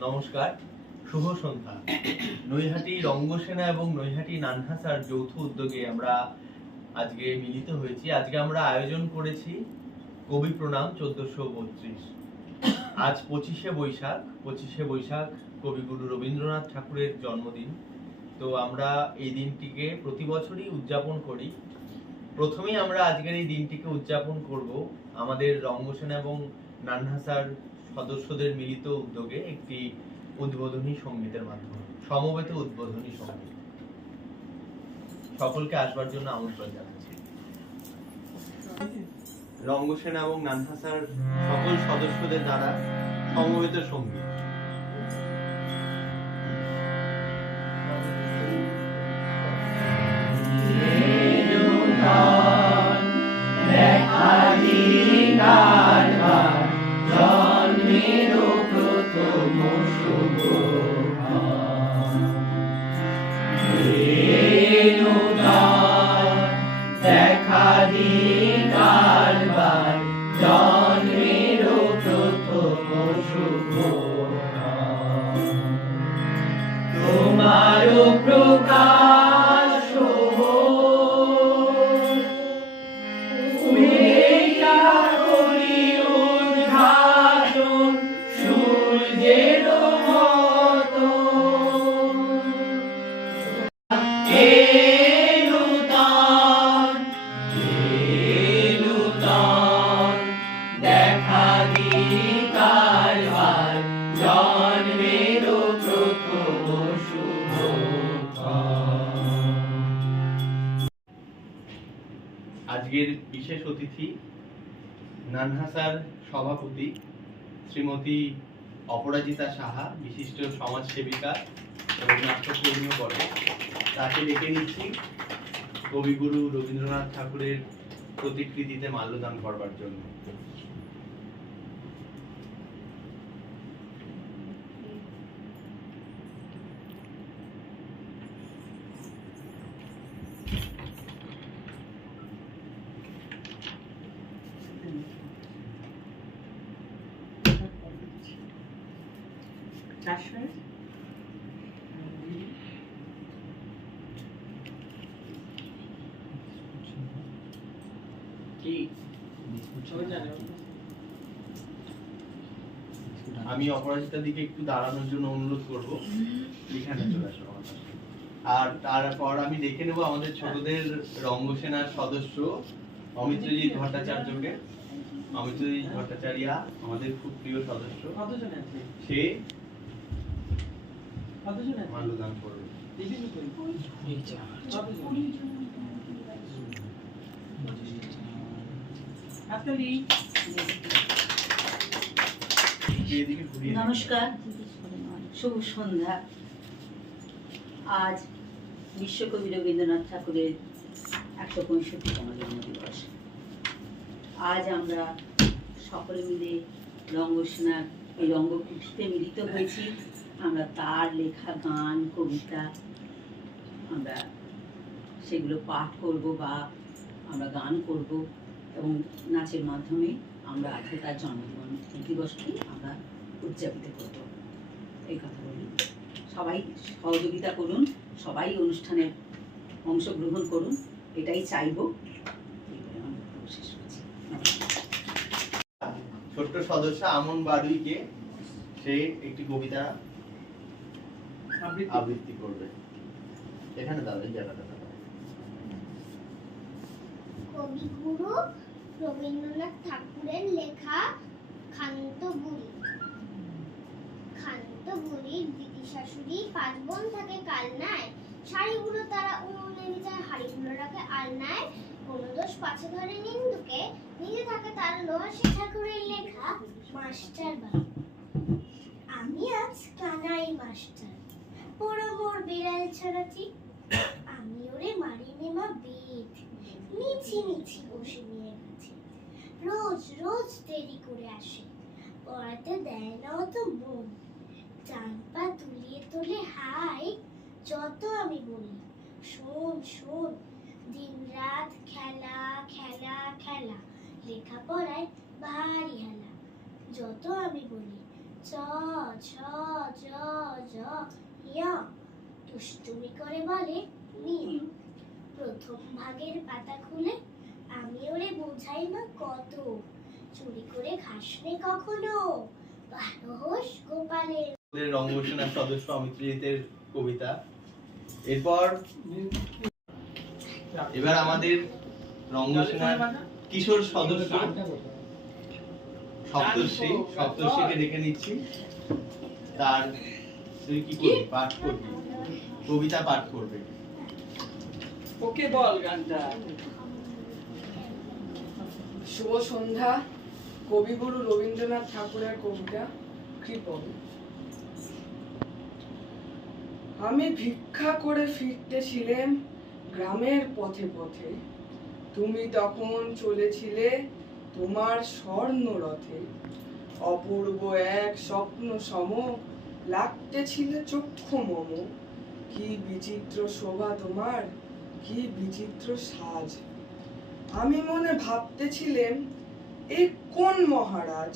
নমস্কার, শুভ সন্ধ্যা। নৈহাটি রঙ্গসেনা এবং নৈহাটি নানহাসার যৌথ উদ্যোগে আমরা আজকে মিলিত হয়েছি। আজকে আমরা আয়োজন করেছি কবি প্রণাম চোদ্দশো বত্রিশ। আজ পঁচিশে বৈশাখ পঁচিশে বৈশাখ কবিগুরু রবীন্দ্রনাথ ঠাকুরের জন্মদিন। তো আমরা এই দিনটিকে প্রতি বছরই উদযাপন করি। প্রথমেই আমরা আজকের এই দিনটিকে উদযাপন করব আমাদের রঙ্গসেনা এবং নানহাসার সদস্যদের মিলিত উদ্যোগে একটি উদ্বোধনী সঙ্গীতের মাধ্যমে, সমবেত উদ্বোধনী সংগীত। সকলকে আসবার জন্য আমন্ত্রণ জানাচ্ছি। রঙ্গসেনা এবং নানহাসার সকল সদস্যদের দ্বারা সমবেত সংগীত। নানহাসার সভাপতি, শ্রীমতী অপরাজিতা সাহা, বিশিষ্ট সমাজ সেবিকা এবং নাট্যকর্মীও করে তাকে ডেকে নিচ্ছি। কবিগুরু রবীন্দ্রনাথ ঠাকুরের প্রতিকৃতিতে মাল্যদান করবার জন্য কি আমি অপরাজিতা দিকে একটু দাঁড়ানোর জন্য অনুরোধ করব। এখানে চলে আসো আর তারপর আমি দেখে নেব আমাদের ছোটদের রঙ্গসেনার সদস্য অমিত্রজিৎ ভট্টাচার্যকে। অমিত্রজিৎ ভট্টাচার্যা আমাদের খুব প্রিয় সদস্য। সে মাল্যদান করবে কতজন হাততালি এদিকে ঘুরিয়ে দিন। নমস্কার, শুভ সন্ধ্যা। আজ বিশ্বকবি রবীন্দ্রনাথ ঠাকুরের একশো পঁয়ষট্টিতম জন্মদিবস। আজ আমরা সকলে মিলে রঙ্গসেনার এই রঙ্গকুঠিতে মিলিত হয়েছি। আমরা তার লেখা, গান, কবিতা আমরা সেগুলো পাঠ করব বা আমরা গান করব এবং নাচের মাধ্যমে আমরা আজকে তার জন্মদিবস দিবসটি আমরা উদযাপিত করব। এই কথা বলি। সবাই সহযোগিতা করুন সবাই অনুষ্ঠানে অংশগ্রহণ করুন এটাই চাইব। ছোট্ট সদস্য আমন বাড়ুইকে সে একটি কবিতা আবৃত্তি। আবৃত্তি করবে। এখানে দাদা জায়গাটা দাদা। কবিগুরু রবীন্দ্রনাথ ঠাকুরের লেখা খান্তগুড়ি খান্তগুড়ির দিদি শাশুড়ি পাঁচ বোন থাকে কালনায়। শাড়িগুলো তারা উনুনে ভিজায় হাড়িগুলো রাখে আলনায়, কোনো দোষ পাছে ধরে নিন্দুকে। নিজে থাকে তার লোহা সে ঠাকুরের লেখা মাস্টার বাবু। আমি আজ কানাই মাস্টার বড় মোর বিড়াল ছাড়াছি আমি ওরে মারিনে মা বেদ, মিছি মিছি বসে রোজ রোজ দেরি করে আসে। পড়াতে দেয় না অত চান পা তুলিয়ে তোলে হাই যত আমি বলি, শোন শোন, দিন রাত খেলা খেলা খেলা, লেখাপড়ায় ভারী হেলা। যত আমি বলি, চ ছ জ জ ইয়া দুষ্টুমি করে বলে মিম প্রথম ভাগের পাতা খুলে আমি ওরে বোঝাই না কত। চুরি করে খাসনে কখনো? গোপালের। রঙ্গসেনার সদস্য অমিত্রিতের কবিতা। এরপর এবার আমাদের রঙ্গসেনার কিশোর সদস্য সপ্তর্ষি। সপ্তর্ষিকে ডেকে নিচ্ছি। তার তুই কি করবি? পাঠ করবি। কবিতা পাঠ করবে। ওকে বল গানটা। শুভ সন্ধ্যা, কবিগুরু রবীন্দ্রনাথ ঠাকুরের কবিতা কৃপণ আমি ভিক্ষা করে ফিরতেছিলেম গ্রামের পথে পথে। তুমি তখন চলেছিলে তোমার স্বর্ণ রথে অপূর্ব এক স্বপ্ন সম লাগতেছিল চক্ষু মম। কি বিচিত্র শোভা তোমার, কি বিচিত্র সাজ। আমি মনে ভাবতেছিলেম, এ কোন মহারাজ?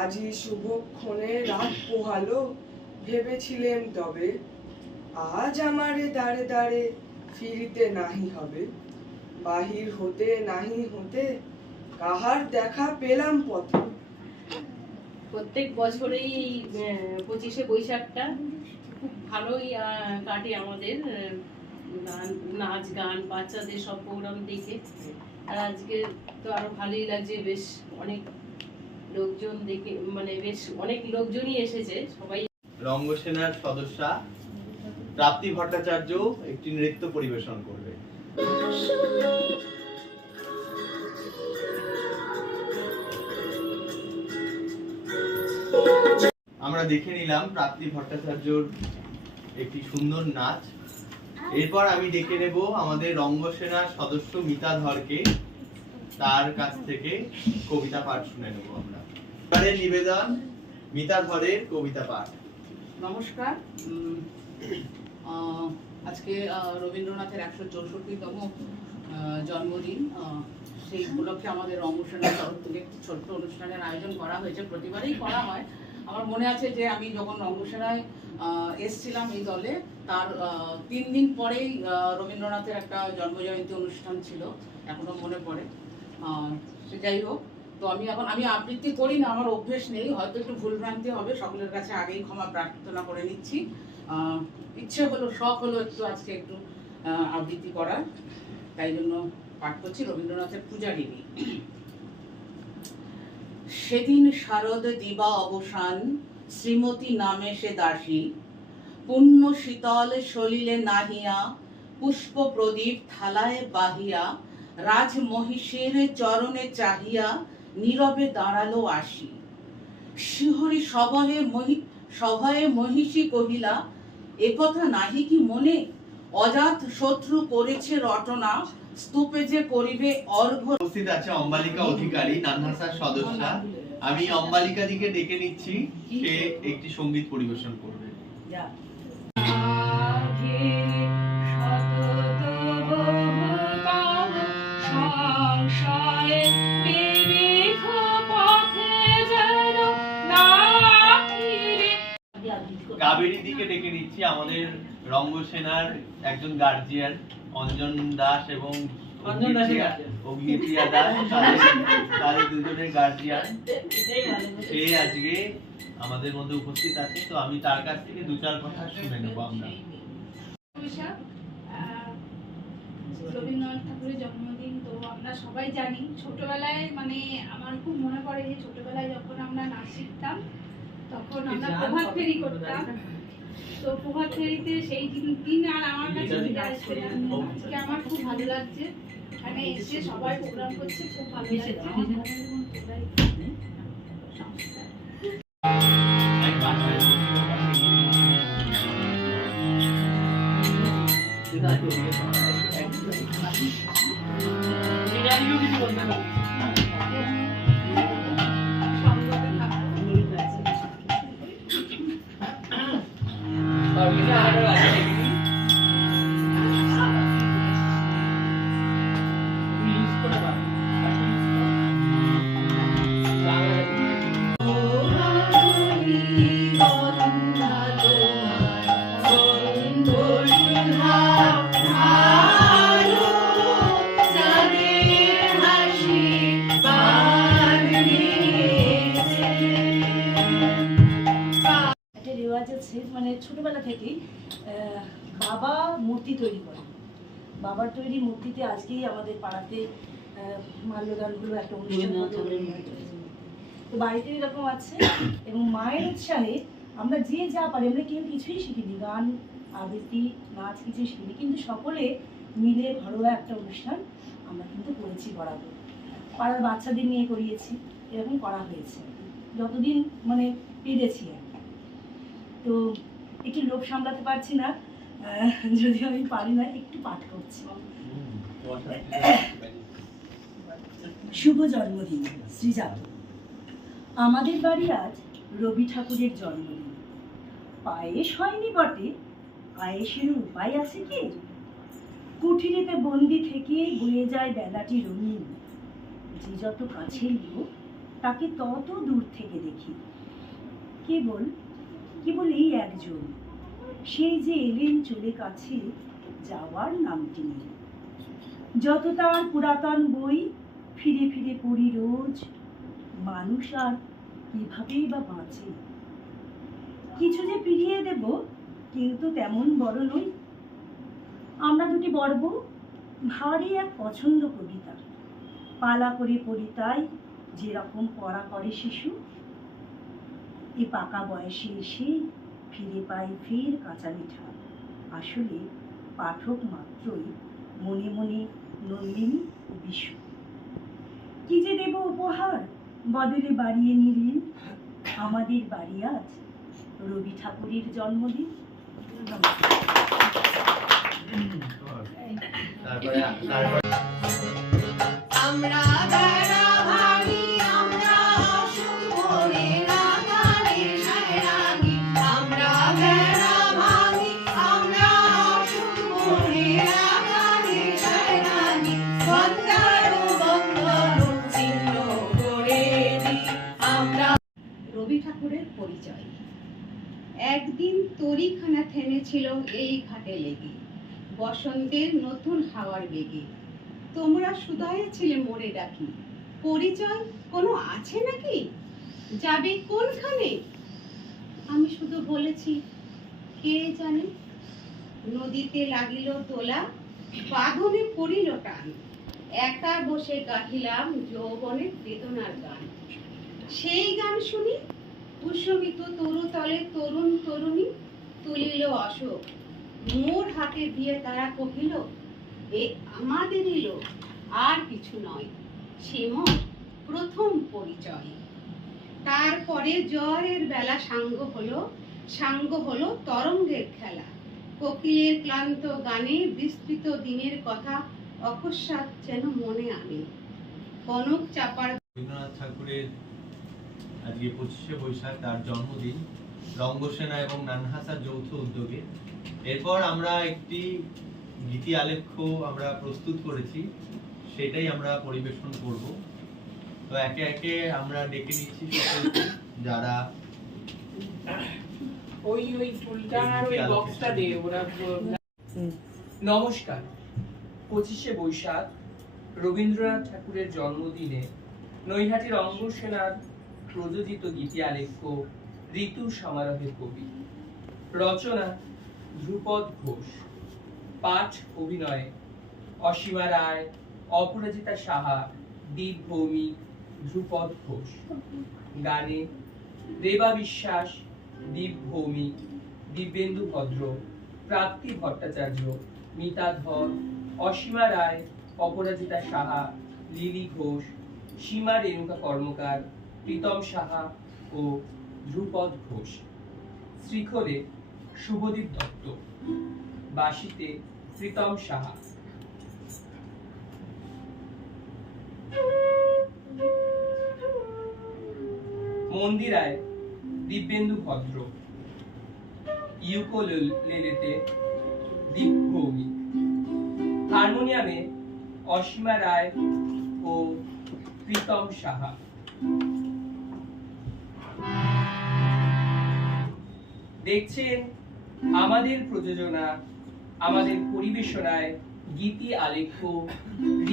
আজি শুভক্ষণে রাত পোহালো ভেবেছিলেন তবে আজ আমারে দাঁড়ে দাঁড়ে ফিরিতে নাহি হবে। বাহির হতে নাহি হতে কাহার দেখা পেলাম পথে। প্রত্যেক বছরেই পঁচিশে বৈশাখটা খুব ভালোই কাটে আমাদের গান- নাচ, গান, বাচ্চাদের সব প্রোগ্রাম দেখে। আর আজকে তো আরও ভালোই লাগছে, বেশ অনেক লোকজন দেখে মানে বেশ অনেক লোকজনই এসেছে, সবাই। রঙ্গসেনার সদস্যা প্রাপ্তি ভট্টাচার্য একটি নৃত্য পরিবেশন করবে। আমরা দেখে নিলাম প্রাপ্তি ভট্টাচার্যর একটি সুন্দর নাচ। এরপর আমি ডেকে নেব আমাদের রঙ্গসেনার সদস্য মিতা ধরকে। তার কাছ থেকে কবিতা পাঠ শুনে নেব আমরা। এবারে নিবেদন, মিতা ধরের কবিতা পাঠ। নমস্কার। আজকে রবীন্দ্রনাথের একশো চৌষট্টিতম জন্মদিন। সেই উপলক্ষে আমাদের রঙ্গসেনার তরফ থেকে ছোট্ট অনুষ্ঠানের আয়োজন করা হয়েছে। প্রতিবারেই করা হয়। আমার মনে আছে যে আমি যখন রঙ্গসেনায় এসছিলাম এই দলে, তার তিন দিন পরেই রবীন্দ্রনাথের একটা জন্মজয়ন্তী অনুষ্ঠান ছিল, এখনও মনে পড়ে। সে যাই হোক, তো আমি এখন, আমি আবৃত্তি করি না, আমার অভ্যেস নেই, হয়তো একটু ভুলভ্রান্তি হবে, সকলের কাছে আগেই ক্ষমা প্রার্থনা করে নিচ্ছি। ইচ্ছে হলো, শখ হলো একটু আজকে একটু আবৃত্তি করার, তাই জন্য পাঠ করছি রবীন্দ্রনাথের পূজারিণী। সেদিন শারদ দিবা অবসান, শ্রীমতী নামে সে দাসী। পুণ্য শীতল সলিলে নাহিয়া, পুষ্প প্রদীপ থালায় বাহিয়া রাজ মহিষের চরণে চাহিয়া নীরবে দাঁড়াল আসি শিহরি সভয়ে মহি, সভয়ে মহিষী কহিলা একথা নাহি কি মনে? অজাত শত্রু করেছে রটনা স্তূপে যে করিবে অর্ঘ উপস্থিত আছে অম্বালিকা অধিকারী নানহাসার সদস্যা। আমি অম্বালিকা দিকে ডেকে নিচ্ছি সে একটি সংগীত পরিবেশন করবে। কাবেরী দিকে ডেকে নিচ্ছি আমাদের রঙ্গসেনার একজন গার্জিয়ান অঞ্জন দাস এবং অগ্নিপ্রিয়া- দাস তাদের দুজনের গার্জিয়ান। সে আজকে আমাদের মধ্যে উপস্থিত আছে তো আমি তার কাছ থেকে দু চার কথা শুনে নেব আমরা। রবীন্দ্রনাথ ঠাকুরের জন্মদিন তো আমরা সবাই জানি ছোটবেলায় মানে আমার খুব মনে পড়ে যে ছোটবেলায় যখন আমরা নাচ শিখতাম তখন আমরা প্রভাত ফেরি করতাম। তো প্রভাত ফেরিতে সেই দিন দিন আর আমার কাছে ফিরে আসছে না আজকে আমার খুব ভালো লাগছে। এখানে এসে সবাই প্রোগ্রাম করছে খুব ভালো লাগছে। Thank মনে Yeah. বাবার তৈরি মূর্তিতে আজকেই আমাদের পাড়াতে আহ, মাল্যদান একটা অনুষ্ঠান। তো বাড়িতে এরকম আছে এবং মায়ের উৎসাহে আমরা যে যা পারি আমরা কেউ কিছুই শিখিনি। গান আবৃত্তি নাচ কিছুই শিখিনি। কিন্তু সকলে মিলে ঘরোয়া একটা অনুষ্ঠান আমরা কিন্তু করেছি বরাবর। পাড়ার বাচ্চাদের নিয়ে করিয়েছি এরকম করা হয়েছে। যতদিন মানে পেরেছি আর। তো একটু লোভ সামলাতে পারছি না। যদিও আমি পারি না, একটু পাঠ করছি। শুভ জন্মদিন, শ্রীজাত। আমাদের বাড়ি আজ রবি ঠাকুরের জন্মদিন। পায়েস হয়নি বটে, পায়েসের উপায় আছে কি? কুঠিরেতে বন্দি থেকে বয়ে যায় বেলাটি রঙিন। যে যত কাছের লোক, তাকে তত দূর থেকে দেখি। কেবল কেবল এই একজন। সেই যে এলেন চলে কাছে যাওয়ার নামটি নেই যত তার পুরাতন বই ফিরে ফিরে পড়ি রোজ, মানুষ আর কিভাবেই বা বাঁচে? কিছু যে ফিরিয়ে দেব, কেউ তো তেমন বড় নই। আমরা দুটি বর্ব, ভারী এক পছন্দ কবিতা। পালা করে পড়ি তাই যেরকম পড়া করে শিশু। এ পাকা বয়সে এসে ফিরে পাই ফের কাঁচা মিঠা আসলে পাঠক মাত্রই মনে মনে নন্দিনী ও বিশু। কি যে দেব উপহার বদলে বাড়িয়ে নিলেন? আমাদের বাড়ি আজ রবি ঠাকুরের জন্মদিন। আমরা একদিন তরিখানা থেমেছিল এই ঘাটে লেগে। বসন্তের নতুন হাওয়ার বেগে। তোমরা সুদয়ে ছিলে মোরে ডাকি। পরিচয় কোনো আছে নাকি? যাবে কোনখানে? আমি শুধু বলেছি, কে জানে? নদীতে লাগিল তোলা, বাঁধনে পড়িল টান। একা বসে গাহিলাম যৌবনের বেদনার গান। সেই গান শুনি কুসুমিত তরুতলে তরুণ তরুণী তুলিল অশোক। মোর হাতে দিয়ে তারা কহিল, এ আমাদেরই লোক আর কিছু নয়, সে মোর প্রথম পরিচয়। তারপরে জ্বরের বেলা সাঙ্গ হলো সাঙ্গ হলো তরঙ্গের খেলা। কোকিলের ক্লান্ত গানে বিস্তৃত দিনের কথা অকস্মাৎ যেন মনে আনে। কনক চাপার রবীন্দ্রনাথ ঠাকুরের আজকে পঁচিশে বৈশাখ তার জন্মদিন। রঙ্গসেনা এবং নানহাসার যৌথ উদ্যোগে। এরপর আমরা একটি গীতি আলেখ্য আমরা প্রস্তুত করেছি সেটাই আমরা পরিবেশন করব। তো একে একে আমরা ডেকে নিচ্ছি সকলকে যারা ওই ওই ফুলটা আর ওই বক্সটা দে ওরা নমস্কার। পঁচিশে বৈশাখ রবীন্দ্রনাথ ঠাকুরের জন্মদিনে নৈহাটির অঙ্গ সেনার প্রযোজিত গীতি আলেখ্য ঋতু সমারোহের কবি। রচনা ধ্রুপদ ঘোষ। পাঠ অভিনয়ে অসীমা রায়, অপরাজিতা সাহা, দীপ ভৌমিক ধ্রুপদ ঘোষ। গানে দেবা বিশ্বাস, দীপ ভৌমিক দিব্যেন্দু ভদ্র, প্রাপ্তি ভট্টাচার্য, মিতা ধর, অসীমা রায়, অপরাজিতা সাহা, লিলি ঘোষ, সীমা রেণুকা কর্মকার প্রীতম সাহা ও ধ্রুপদ ঘোষ। শ্রীখরে শুভদীপ দত্ত। বাসিতে প্রীতম সাহা। মন্দিরায় দিব্যেন্দু ভদ্র। ইউকোলেলেতে দীপ ভৌমিক হারমোনিয়ামে অসীমা রায় ও প্রীতম সাহা। দেখছেন আমাদের প্রযোজনা, আমাদের পরিবেশনায় গীতি আলেখ্য,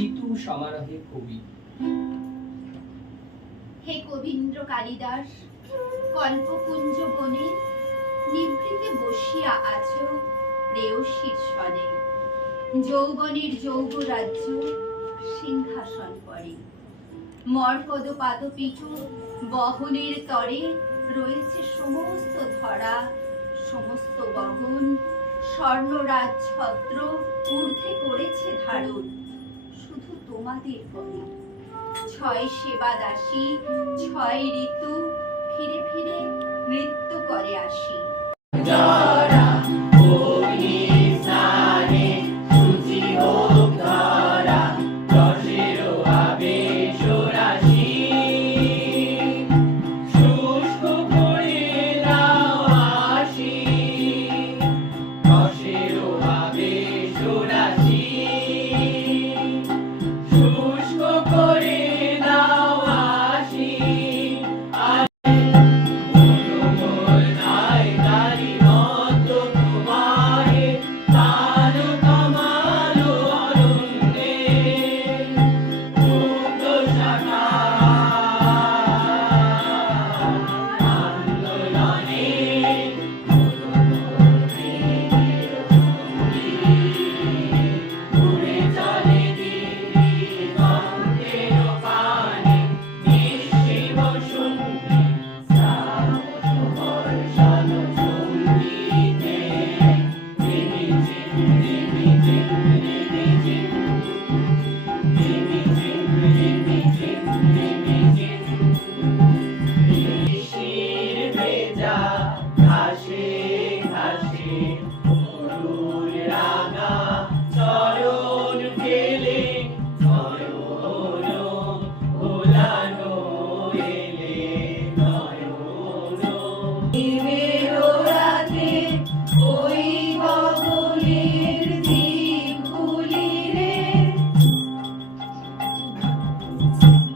ঋতু সমারোহে কবি। হে কবীন্দ্র কালিদাস কল্পপুঞ্জ বনে নিভৃত বসিয়া আছো প্রেয়সীর সনে। যৌবনের যৌব রাজ্য সিংহাসন পরে। মরপদ পাদপীঠ বহনের তরে রয়েছে সমস্ত ধরা সমস্ত গগন, স্বর্ণরাজ ছত্র ঊর্ধ্বে করেছে ধারণ। শুধু তোমাদের পরে ছয় সেবা দাসী, ছয় ঋতু, ফিরে ফিরে নৃত্য করে আসি।